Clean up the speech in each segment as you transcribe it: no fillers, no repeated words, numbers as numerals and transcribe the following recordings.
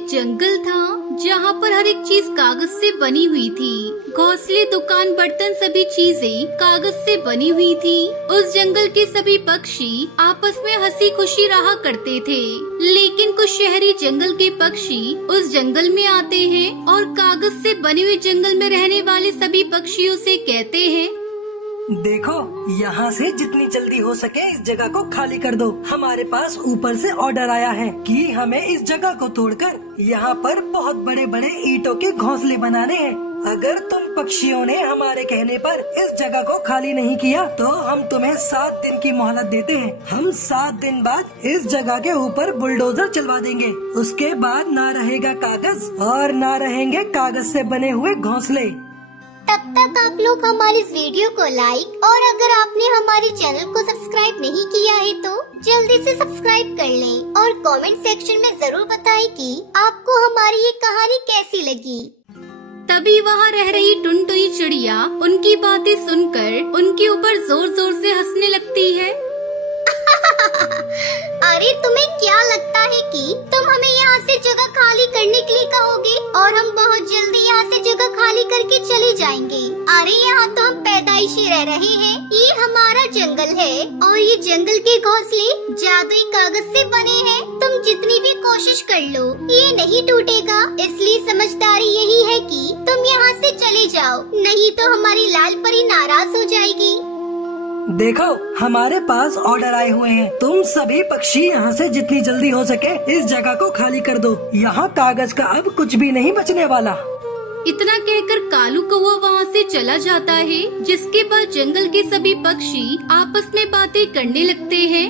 एक जंगल था जहाँ पर हर एक चीज कागज से बनी हुई थी। घोंसले, दुकान, बर्तन, सभी चीजें कागज से बनी हुई थी। उस जंगल के सभी पक्षी आपस में हंसी खुशी रहा करते थे। लेकिन कुछ शहरी जंगल के पक्षी उस जंगल में आते हैं और कागज से बने हुए जंगल में रहने वाले सभी पक्षियों से कहते हैं, देखो, यहाँ से जितनी जल्दी हो सके इस जगह को खाली कर दो। हमारे पास ऊपर से ऑर्डर आया है कि हमें इस जगह को तोड़कर यहाँ पर बहुत बड़े बड़े ईंटों के घोंसले बनाने हैं। अगर तुम पक्षियों ने हमारे कहने पर इस जगह को खाली नहीं किया तो हम तुम्हें 7 दिन की मोहलत देते हैं। हम 7 दिन बाद इस जगह के ऊपर बुलडोजर चलवा देंगे। उसके बाद ना रहेगा कागज और ना रहेंगे कागज से बने हुए घोंसले। तब तक आप लोग हमारे इस वीडियो को लाइक और अगर आपने हमारे चैनल को सब्सक्राइब नहीं किया है तो जल्दी से सब्सक्राइब कर लें और कमेंट सेक्शन में जरूर बताएं कि आपको हमारी ये कहानी कैसी लगी। तभी वहाँ रह रही टुनटुनी चिड़िया उनकी बातें सुनकर उनके ऊपर जोर जोर से हंसने लगती है। अरे तुम्हें क्या लगता है कि तुम हमें यहाँ से जगह खाली करने के लिए कहोगे और हम बहुत जल्दी यहाँ से जगह खाली करके चले जाएंगे। अरे यहाँ तो हम पैदाइशी रह रहे हैं। ये हमारा जंगल है और ये जंगल के घोंसले जादुई कागज से बने हैं। तुम जितनी भी कोशिश कर लो ये नहीं टूटेगा। इसलिए समझदारी यही है कि तुम यहाँ से चले जाओ, नहीं तो हमारी लाल परी नाराज हो जाएगी। देखो, हमारे पास ऑर्डर आए हुए हैं। तुम सभी पक्षी यहाँ से जितनी जल्दी हो सके इस जगह को खाली कर दो। यहाँ कागज का अब कुछ भी नहीं बचने वाला। इतना कहकर कालू कौवा वहाँ से चला जाता है, जिसके बाद जंगल के सभी पक्षी आपस में बातें करने लगते हैं।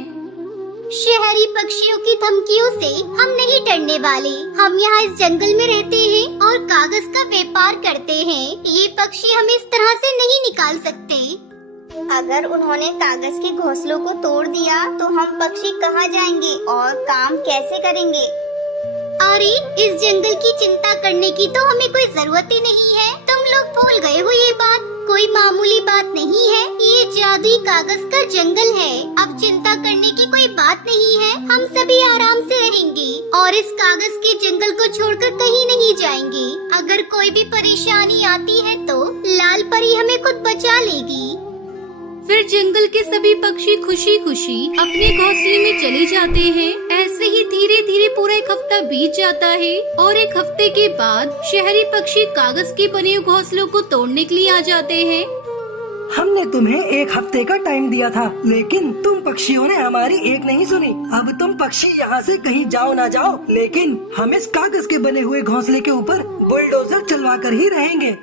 शहरी पक्षियों की धमकियों से हम नहीं डरने वाले। हम यहाँ इस जंगल में रहते हैं और कागज का व्यापार करते हैं। ये पक्षी हमें इस तरह से नहीं निकाल सकते। अगर उन्होंने कागज के घोंसलों को तोड़ दिया तो हम पक्षी कहाँ जाएंगे और काम कैसे करेंगे? अरे इस जंगल की चिंता करने की तो हमें कोई जरूरत ही नहीं है। तुम लोग भूल गए हो ये बात। कोई मामूली बात नहीं है। ये जादुई कागज का जंगल है। अब चिंता करने की कोई बात नहीं है। हम सभी आराम से रहेंगे और इस कागज के जंगल को छोड़कर कहीं नहीं जाएंगे। अगर कोई भी परेशानी आती है तो लाल परी हमें खुद बचा लेगी। फिर जंगल के सभी पक्षी खुशी खुशी अपने घोंसले में चले जाते हैं। ऐसे ही धीरे धीरे पूरा एक हफ्ता बीत जाता है और एक हफ्ते के बाद शहरी पक्षी कागज के बने हुए घोंसलों को तोड़ने के लिए आ जाते हैं। हमने तुम्हें 1 हफ्ते का टाइम दिया था, लेकिन तुम पक्षियों ने हमारी एक नहीं सुनी। अब तुम पक्षी यहाँ से कहीं जाओ ना जाओ, लेकिन हम इस कागज के बने हुए घोंसले के ऊपर बुलडोजर चलवा कर ही रहेंगे।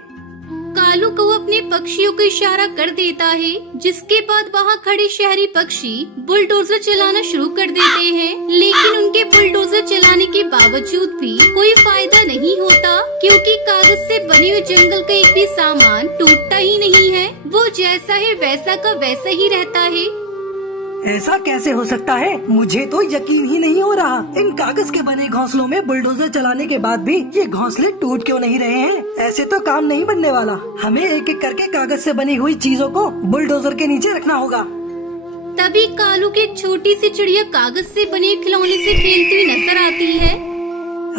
कालू को अपने पक्षियों को इशारा कर देता है, जिसके बाद वहाँ खड़े शहरी पक्षी बुलडोजर चलाना शुरू कर देते हैं। लेकिन उनके बुलडोजर चलाने के बावजूद भी कोई फायदा नहीं होता, क्योंकि कागज से बने हुए जंगल का एक भी सामान टूटता ही नहीं है। वो जैसा है वैसा का वैसा ही रहता है। ऐसा कैसे हो सकता है? मुझे तो यकीन ही नहीं हो रहा। इन कागज के बने घोंसलों में बुलडोजर चलाने के बाद भी ये घोंसले टूट क्यों नहीं रहे हैं? ऐसे तो काम नहीं बनने वाला। हमें एक एक करके कागज से बनी हुई चीजों को बुलडोजर के नीचे रखना होगा। तभी कालू की एक छोटी सी चिड़िया कागज से बने खिलौने से खेलती हुई नजर आती है।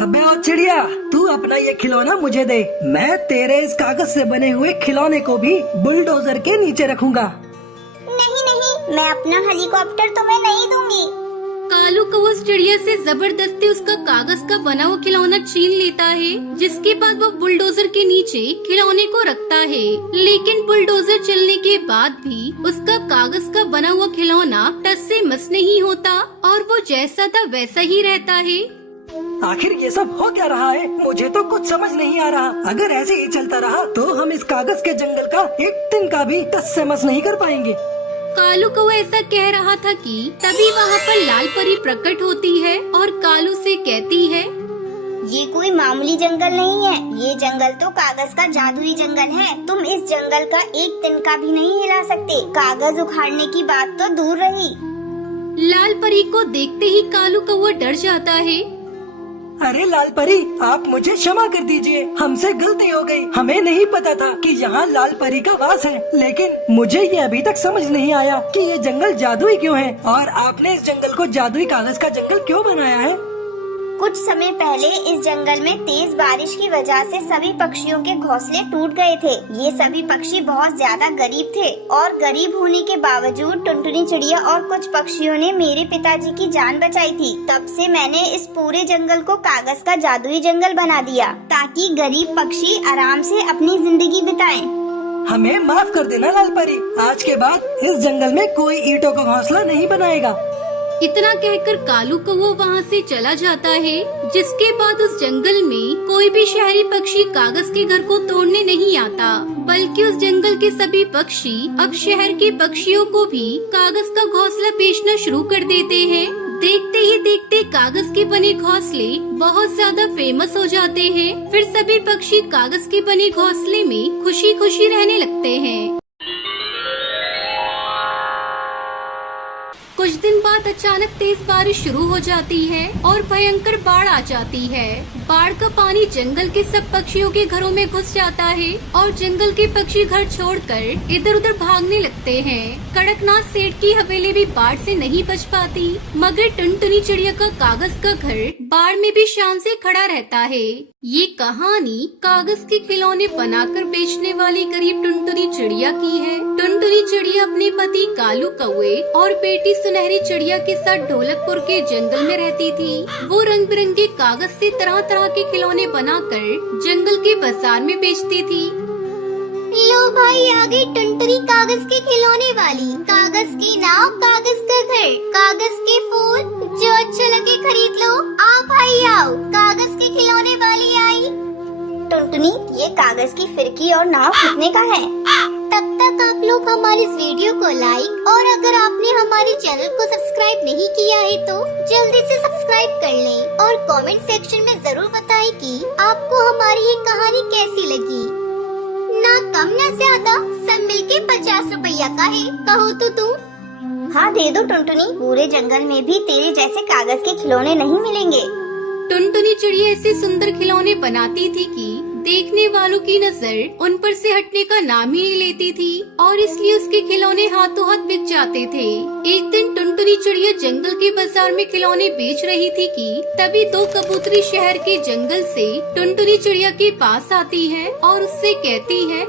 अबे ओ चिड़िया, तू अपना ये खिलौना मुझे दे। मैं तेरे इस कागज से बने हुए खिलौने को भी बुलडोजर के नीचे रखूंगा। नहीं नहीं, मैं अपना हेलीकॉप्टर तुम्हें नहीं दूंगी। कालू को उस चिड़िया से जबरदस्ती उसका कागज का बना हुआ खिलौना छीन लेता है, जिसके बाद वो बुलडोजर के नीचे खिलौने को रखता है। लेकिन बुलडोजर चलने के बाद भी उसका कागज का बना हुआ खिलौना टस से मस नहीं होता और वो जैसा था वैसा ही रहता है। आखिर ये सब हो क्या रहा है? मुझे तो कुछ समझ नहीं आ रहा। अगर ऐसे ही चलता रहा तो हम इस कागज के जंगल का एक दिन का भी टस से मस नहीं कर पाएंगे। कालू को ऐसा कह रहा था कि तभी वहाँ पर लाल परी प्रकट होती है और कालू से कहती है, ये कोई मामूली जंगल नहीं है। ये जंगल तो कागज का जादुई जंगल है। तुम इस जंगल का एक दिन का भी नहीं हिला सकते। कागज उखाड़ने की बात तो दूर रही। लाल परी को देखते ही कालू कौवा डर जाता है। अरे लाल परी, आप मुझे क्षमा कर दीजिए, हमसे गलती हो गई। हमें नहीं पता था कि यहाँ लाल परी का वास है, लेकिन मुझे ये अभी तक समझ नहीं आया कि ये जंगल जादुई क्यों है और आपने इस जंगल को जादुई कागज का जंगल क्यों बनाया है। कुछ समय पहले इस जंगल में तेज बारिश की वजह से सभी पक्षियों के घोंसले टूट गए थे। ये सभी पक्षी बहुत ज्यादा गरीब थे और गरीब होने के बावजूद टुनटुनी चिड़िया और कुछ पक्षियों ने मेरे पिताजी की जान बचाई थी। तब से मैंने इस पूरे जंगल को कागज का जादुई जंगल बना दिया ताकि गरीब पक्षी आराम से अपनी जिंदगी बिताएं। हमें माफ कर देना लाल परी, आज के बाद इस जंगल में कोई ईंटों का घोंसला नहीं बनाएगा। इतना कहकर कालू कौवा वहाँ से चला जाता है, जिसके बाद उस जंगल में कोई भी शहरी पक्षी कागज के घर को तोड़ने नहीं आता, बल्कि उस जंगल के सभी पक्षी अब शहर के पक्षियों को भी कागज का घोंसला बेचना शुरू कर देते हैं। देखते ही देखते कागज के बने घोंसले बहुत ज्यादा फेमस हो जाते हैं। फिर सभी पक्षी कागज के बने घोंसले में खुशी खुशी रहने लगते हैं। कुछ दिन बाद अचानक तेज बारिश शुरू हो जाती है और भयंकर बाढ़ आ जाती है। बाढ़ का पानी जंगल के सब पक्षियों के घरों में घुस जाता है और जंगल के पक्षी घर छोड़कर इधर उधर भागने लगते हैं। कड़कनाथ सेठ की हवेली भी बाढ़ से नहीं बच पाती, मगर टुनटुनी चिड़िया का कागज का घर बाढ़ में भी शान से खड़ा रहता है। ये कहानी कागज के खिलौने बनाकर बेचने वाली गरीब टुनटुनी चिड़िया की है। टुनटुनी चिड़िया अपने पति कालू कौवे और बेटी सुनहरी चिड़िया के साथ ढोलकपुर के जंगल में रहती थी। वो रंग बिरंगे कागज से तरह तरह के खिलौने बनाकर जंगल के बाजार में बेचती थी। लो भाई, आ गई टुनटुनी कागज के खिलौने वाली। कागज की नाव, कागज का घर, कागज के फूल, जो अच्छा लगे खरीद लो। आओ भाई आओ, कागज के खिलौने वाली आई। टुनटुनी, ये कागज की फिरकी और नाव कितने का है? तब तक आप लोग हमारे इस वीडियो को लाइक और अगर आपने हमारे चैनल को सब्सक्राइब नहीं किया है तो जल्दी से सब्सक्राइब कर लें और कमेंट सेक्शन में जरूर बताएं कि आपको हमारी ये कहानी कैसी लगी। ना कम ना ज्यादा, सब मिलके 50 रुपया का है, कहो तो तुम। हाँ दे दो टुनटुनी, पूरे जंगल में भी तेरे जैसे कागज के खिलौने नहीं मिलेंगे। टुनटुनी चिड़िया ऐसे सुंदर खिलौने बनाती थी कि देखने वालों की नजर उन पर से हटने का नाम ही नहीं लेती थी और इसलिए उसके खिलौने हाथों हाथ बिक जाते थे। एक दिन टुनटुनी चिड़िया जंगल के बाजार में खिलौने बेच रही थी कि तभी दो कबूतरी शहर के जंगल से टुनटुनी चिड़िया के पास आती है और उससे कहती है,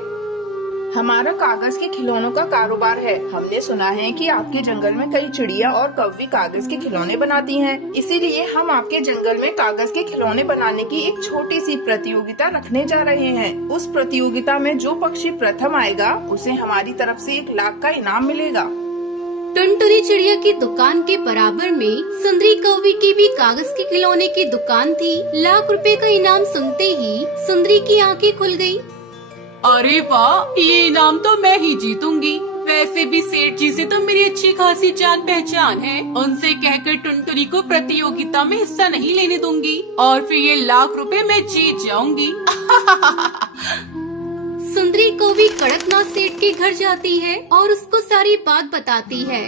हमारा कागज के खिलौनों का कारोबार है। हमने सुना है कि आपके जंगल में कई चिड़िया और कौवी कागज के खिलौने बनाती हैं। इसीलिए हम आपके जंगल में कागज के खिलौने बनाने की एक छोटी सी प्रतियोगिता रखने जा रहे हैं। उस प्रतियोगिता में जो पक्षी प्रथम आएगा उसे हमारी तरफ से 1 लाख का इनाम मिलेगा। टुनटुनी चिड़िया की दुकान के बराबर में सुंदरी कौवी की भी कागज के खिलौने की दुकान थी। 1 लाख रुपए का इनाम सुनते ही सुंदरी की आंखें खुल गयी। अरे वाह, ये इनाम तो मैं ही जीतूंगी। वैसे भी सेठ जी से तो मेरी अच्छी खासी जान पहचान है। उनसे कहकर टुनटुनी को प्रतियोगिता में हिस्सा नहीं लेने दूंगी और फिर ये 1 लाख रुपए मैं जीत जाऊंगी। सुंदरी कौवी कड़कनाथ सेठ के घर जाती है और उसको सारी बात बताती है।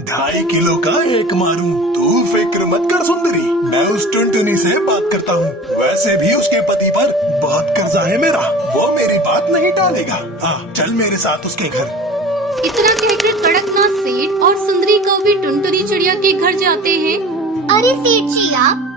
2.5 किलो का एक मारूं, तू फिक्र मत कर सुंदरी, मैं उस टुनटुनी से बात करता हूँ। वैसे भी उसके पति पर बहुत कर्जा है मेरा, वो मेरी बात नहीं टालेगा। हाँ चल मेरे साथ उसके घर। इतना कहकर कड़कनाथ सेठ और सुंदरी कौवी टुनटुनी चिड़िया के घर जाते हैं। अरे सेठ जी आप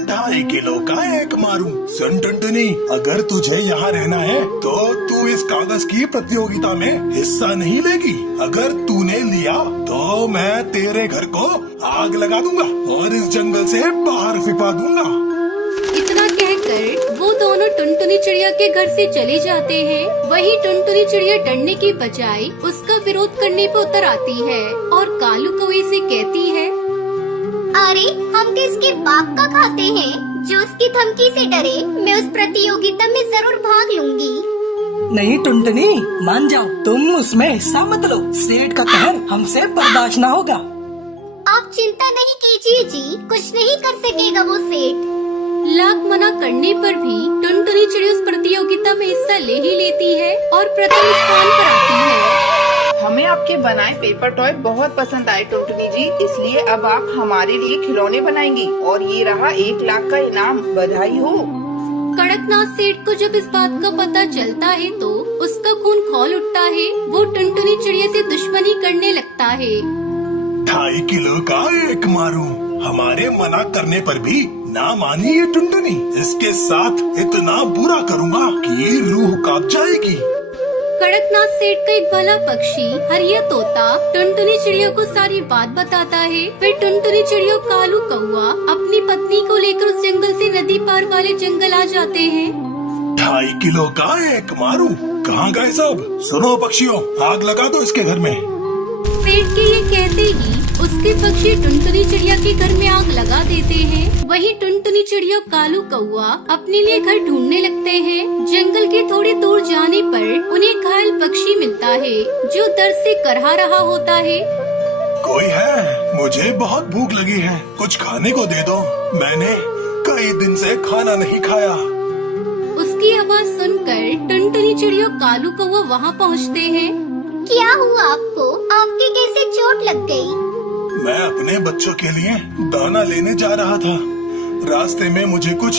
2.5 किलो का एक मारूं। सुन टुनटुनी, अगर तुझे यहाँ रहना है तो तू इस कागज की प्रतियोगिता में हिस्सा नहीं लेगी। अगर तूने लिया तो मैं तेरे घर को आग लगा दूंगा और इस जंगल से बाहर फिपा दूंगा। इतना कहकर वो दोनों टुनटुनी चिड़िया के घर से चले जाते हैं। वही टुनटुनी चिड़िया डरने की बजाय उसका विरोध करने पे उतर आती है और कालू कौवे से कहती है, अरे हम किसके बाप का खाते हैं जो उसकी धमकी से डरे। मैं उस प्रतियोगिता में जरूर भाग लूंगी। नहीं टुनटुनी, मान जाओ, तुम उसमें हिस्सा मत लो। सेठ का कहर हमसे बर्दाश्त न होगा। आप चिंता नहीं कीजिए जी, कुछ नहीं कर सकेगा वो सेठ। लाख मना करने पर भी टुनटुनी चिड़िया उस प्रतियोगिता में हिस्सा ले ही लेती है और प्रथम स्थान पर आती है। हमें आपके बनाए पेपर टॉय बहुत पसंद आए टुनटुनी जी, इसलिए अब आप हमारे लिए खिलौने बनाएंगी और ये रहा 1 लाख का इनाम। बधाई हो। कड़कनाथ सेठ को जब इस बात का पता चलता है तो उसका खून खौल उठता है। वो टुनटुनी चिड़िया से दुश्मनी करने लगता है। 2.5 किलो का एक मारूं, हमारे मना करने पर भी ना मानी ये टुनटुनी, इसके साथ इतना बुरा करूँगा कि रूह कांप जाएगी। कड़कनाथ सेठ का एक भला पक्षी हरिया तोता टुनटुनी चिड़िया को सारी बात बताता है। फिर टुनटुनी चिड़िया कालू कौआ अपनी पत्नी को लेकर उस जंगल से नदी पार वाले जंगल आ जाते हैं। 2.5 किलो का एक मारू, कहाँ गए सब? सुनो पक्षियों, आग लगा दो इसके घर में। सेठ के ये कहते ही उसके पक्षी टुनटुनी चिड़िया के घर में आग लगा देते हैं। वहीं टुनटुनी चिड़िया कालू कौआ अपने लिए घर ढूंढने लगते हैं। जंगल के थोड़ी दूर जाने पर उन्हें घायल पक्षी मिलता है जो दर्द से करहा रहा होता है। कोई है? मुझे बहुत भूख लगी है, कुछ खाने को दे दो, मैंने कई दिन से खाना नहीं खाया। उसकी आवाज सुनकर टुनटुनी चिड़िया कालू कौआ वहाँ पहुँचते हैं। क्या हुआ आपको? आपके कैसे चोट लग गई? मैं अपने बच्चों के लिए दाना लेने जा रहा था। रास्ते में मुझे कुछ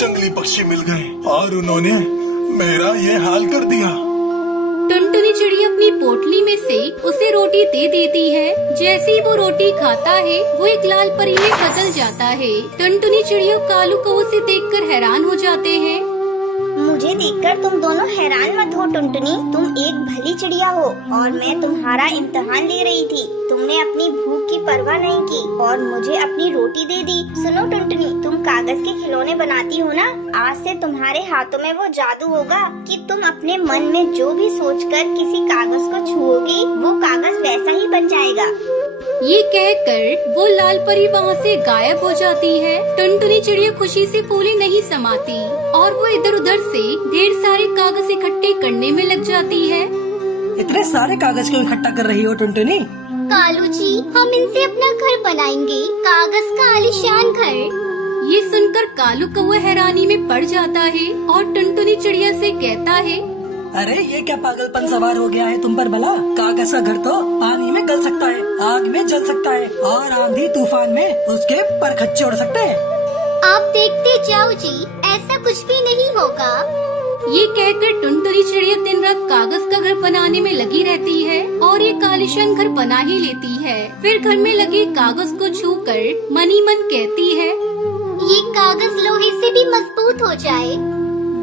जंगली पक्षी मिल गए और उन्होंने मेरा ये हाल कर दिया। टुनटुनी चिड़िया अपनी पोटली में से उसे रोटी दे देती है। जैसे ही वो रोटी खाता है वो एक लाल परी में बदल जाता है। टुनटुनी चिड़िया कालू कौवे से देखकर हैरान हो जाते हैं। मुझे देखकर तुम दोनों हैरान मत हो टुनटुनी, तुम एक भली चिड़िया हो और मैं तुम्हारा इम्तिहान ले रही थी। तुमने अपनी भूख की परवाह नहीं की और मुझे अपनी रोटी दे दी। सुनो टुनटुनी, तुम कागज के खिलौने बनाती हो ना? आज से तुम्हारे हाथों में वो जादू होगा कि तुम अपने मन में जो भी सोचकर किसी कागज को छुओगी वो कागज वैसा ही बन जाएगा। ये कहकर वो लाल परी वहाँ से गायब हो जाती है। टुनटुनी चिड़िया खुशी से फूले नहीं समाती और वो इधर उधर से ढेर सारे कागज इकट्ठे करने में लग जाती है। इतने सारे कागज क्यों इकट्ठा कर रही हो टुनटुनी? कालू जी, हम इनसे अपना घर बनाएंगे, कागज का आलीशान घर। ये सुनकर कालू कौवा हैरानी में पड़ जाता है और टुनटुनी चिड़िया से कहता है, अरे ये क्या पागलपन सवार हो गया है तुम पर भला? कागज का घर तो पानी में गल सकता है, आग में जल सकता है और आंधी तूफान में उसके परखच्चे उड़ सकते हैं। आप देखते जाओ जी, ऐसा कुछ भी नहीं होगा। ये कहकर टुनटुनी चिड़िया दिन रात कागज का घर बनाने में लगी रहती है और ये आलीशान घर बना ही लेती है। फिर घर में लगे कागज को छूकर मनी मन कहती है, ये कागज लोहे से भी मजबूत हो जाए।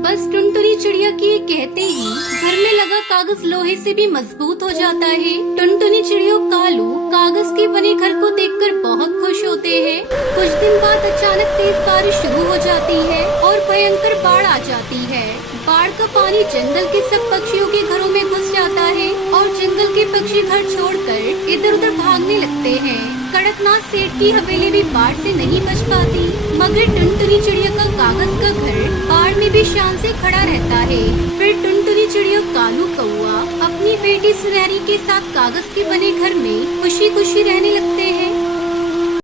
बस टुनटुनी चिड़िया के ये कहते ही घर में लगा कागज लोहे से भी मजबूत हो जाता है। टुनटुनी चिड़िया कालू कागज के बने घर को देखकर बहुत खुश होते हैं। कुछ दिन बाद अचानक तेज बारिश शुरू हो जाती है और भयंकर बाढ़ आ जाती है। बाढ़ का पानी जंगल के सब पक्षियों के घरों में घुस जाता है और जंगल के पक्षी घर छोड़कर इधर उधर भागने लगते हैं। कड़कनाथ सेठ की हवेली भी बाढ़ से नहीं बच पाती, मगर टुनटुनी चिड़िया का कागज का घर बाढ़ में भी शान से खड़ा रहता है। फिर टुनटुनी चिड़िया कालू कौआ अपनी बेटी सुनहरी के साथ कागज के बने घर में खुशी खुशी रहने लगते हैं।